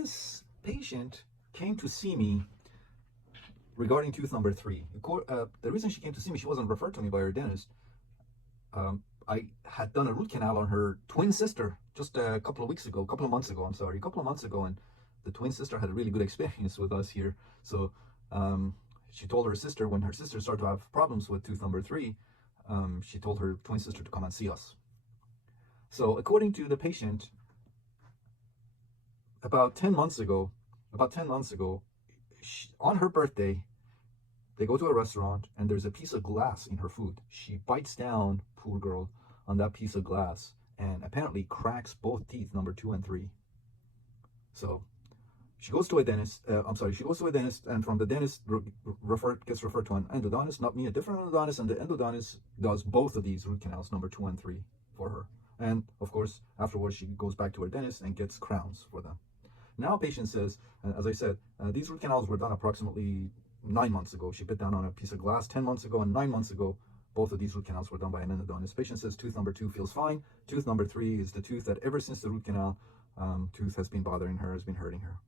this patient came to see me regarding tooth number 3. The reason she came to see me, she wasn't referred to me by her dentist. I had done a root canal on her twin sister just a couple of months ago, and the twin sister had a really good experience with us here. So she told her sister, when her sister started to have problems with tooth number 3, she told her twin sister to come and see us. So according to the patient, about 10 months ago, on her birthday, they go to a restaurant and there's a piece of glass in her food. She bites down, poor girl, on that piece of glass and apparently cracks both teeth, number 2 and 3. So she goes to a dentist, and from the dentist gets referred to an endodontist, not me, a different endodontist, and the endodontist does both of these root canals, number 2 and 3, for her. And of course, afterwards, she goes back to her dentist and gets crowns for them. Now, patient says, as I said, these root canals were done approximately 9 months ago. She bit down on a piece of glass 10 months ago, and 9 months ago, both of these root canals were done by an endodontist. Patient says tooth number 2 feels fine. Tooth number 3 is the tooth that ever since the root canal, tooth has been bothering her, has been hurting her.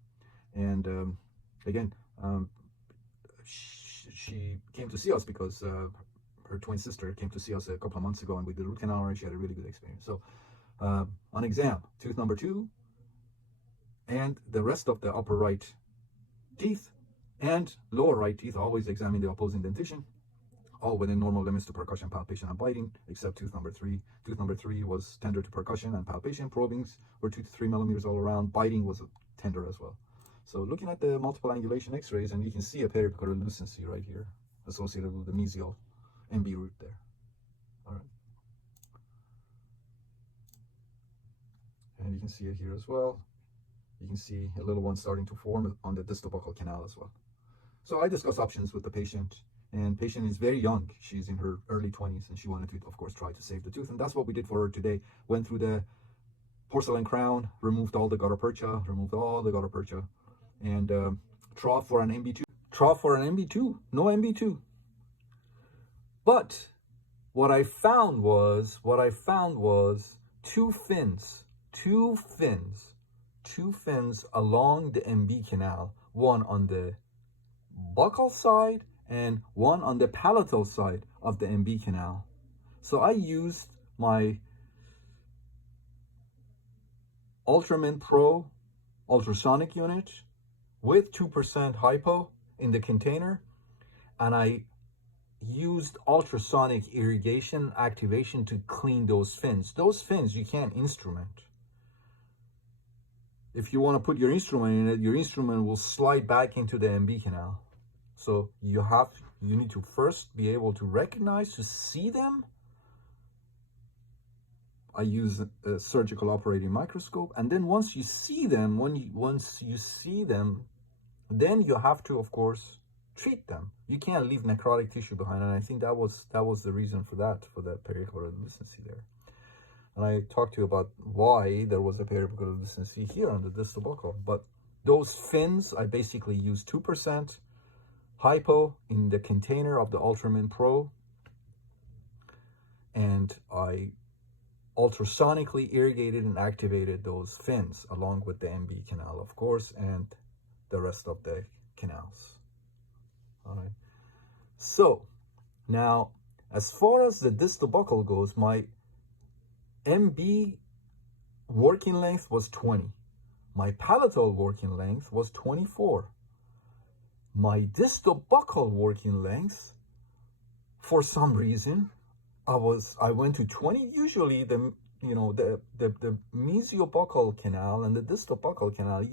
And again, she came to see us because her twin sister came to see us a couple of months ago, and we did root canal, and she had a really good experience. So on exam, tooth number 2 and the rest of the upper right teeth and lower right teeth, always examine the opposing dentition, all within normal limits to percussion, palpation, and biting, except tooth number 3. Tooth number 3 was tender to percussion and palpation. Probings were 2 to 3 millimeters all around. Biting was tender as well. So looking at the multiple angulation x-rays, and you can see a periapical lucency right here associated with the mesial MB root there. All right. And you can see it here as well. You can see a little one starting to form on the distal buccal canal as well. So I discuss options with the patient, and patient is very young. She's in her early 20s, and she wanted to, of course, try to save the tooth. And that's what we did for her today. Went through the porcelain crown, removed all the gutta percha, and trough for an MB2. No MB2. But what I found was two fins along the MB canal, one on the buccal side and one on the palatal side of the MB canal. So I used my Ultramin Pro ultrasonic unit with 2% hypo in the container, and I used ultrasonic irrigation activation to clean those fins. Those fins you can't instrument. If you want to put your instrument in it, your instrument will slide back into the MB canal. So you need to first be able to recognize, to see them. I use a surgical operating microscope, and then once you see them, then you have to, of course, treat them. You can't leave necrotic tissue behind, and I think that was the reason for that periapical lucency there. And I talked to you about why there was a periapical lucency here on the distal buccal. But those fins, I basically used 2% hypo in the container of the Ultramin Pro, and I ultrasonically irrigated and activated those fins along with the MB canal, of course, and the rest of the canals. All right. So now, as far as the distal buccal goes, my MB working length was 20. My palatal working length was 24. My distal buccal working length, for some reason, I went to 20. Usually the mesiobuccal canal and the distal buccal canal,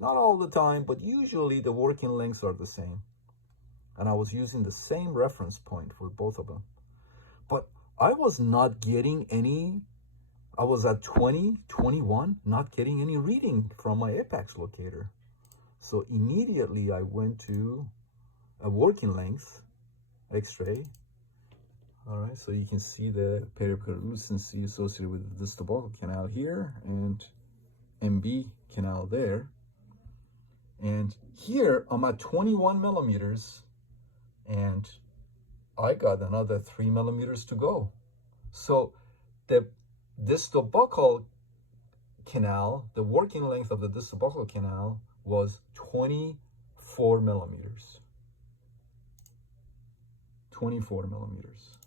not all the time, but usually the working lengths are the same. And I was using the same reference point for both of them. But I was not getting any, I was at 20, 21, not getting any reading from my apex locator. So immediately I went to a working length x-ray. All right, so you can see the periapical lucency associated with the distal buccal canal here and MB canal there. And here I'm at 21 millimeters, and I got another 3 millimeters to go. So the distal buccal canal, the working length of the distal buccal canal was 24 millimeters. 24 millimeters.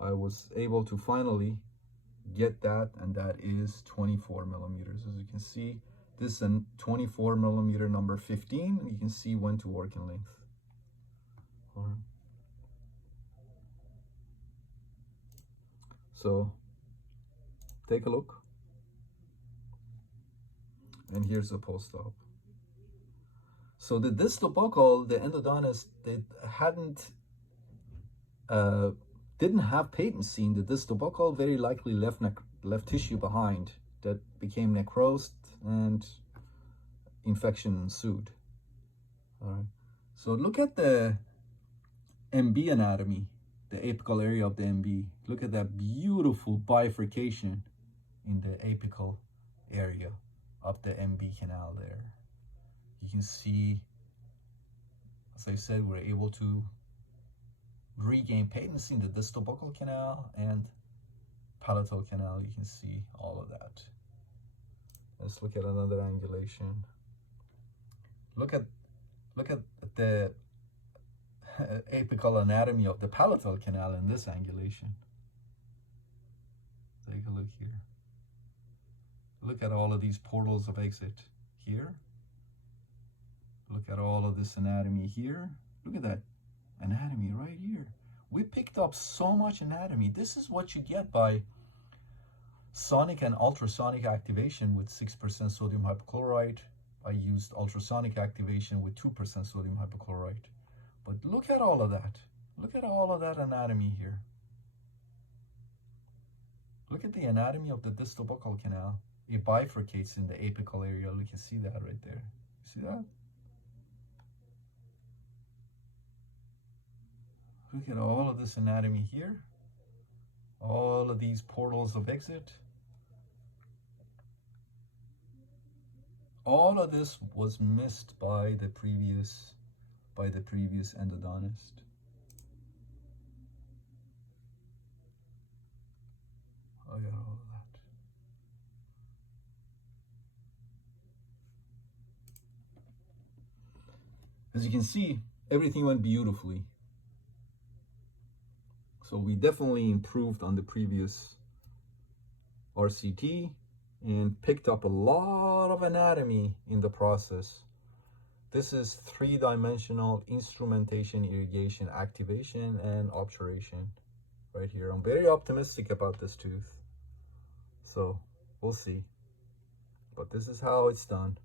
I was able to finally get that, and that is 24 millimeters. As you can see, this is a 24 millimeter number 15, and you can see when to working length. All right. So take a look, and here's the post-op. So the distal buccal, the endodontist didn't have patency in the distal buccal, very likely left tissue behind that became necrosed and infection ensued. All right. So look at the MB anatomy, the apical area of the MB. Look at that beautiful bifurcation in the apical area of the MB canal there. You can see, as I said, we're able to regain patency in the distal buccal canal and palatal canal. You can see all of that. Let's look at another angulation. Look at the apical anatomy of the palatal canal in this angulation. Take a look here. Look at all of these portals of exit here. Look at all of this anatomy here. Look at that anatomy right here. We picked up so much anatomy. This is what you get by sonic and ultrasonic activation with 6% sodium hypochlorite. I used ultrasonic activation with 2% sodium hypochlorite. But look at all of that. Look at all of that anatomy here. Look at the anatomy of the distal buccal canal. It bifurcates in the apical area. You can see that right there. You see that? Look at all of this anatomy here. All of these portals of exit. All of this was missed by the previous endodontist. I got all of that. As you can see, everything went beautifully. So we definitely improved on the previous RCT and picked up a lot of anatomy in the process. This is three-dimensional instrumentation, irrigation, activation, and obturation right here. I'm very optimistic about this tooth. So we'll see. But this is how it's done.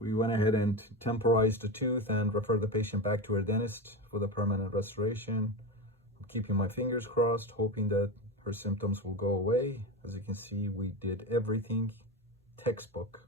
We went ahead and temporized the tooth and referred the patient back to her dentist for the permanent restoration. I'm keeping my fingers crossed, hoping that her symptoms will go away. As you can see, we did everything textbook.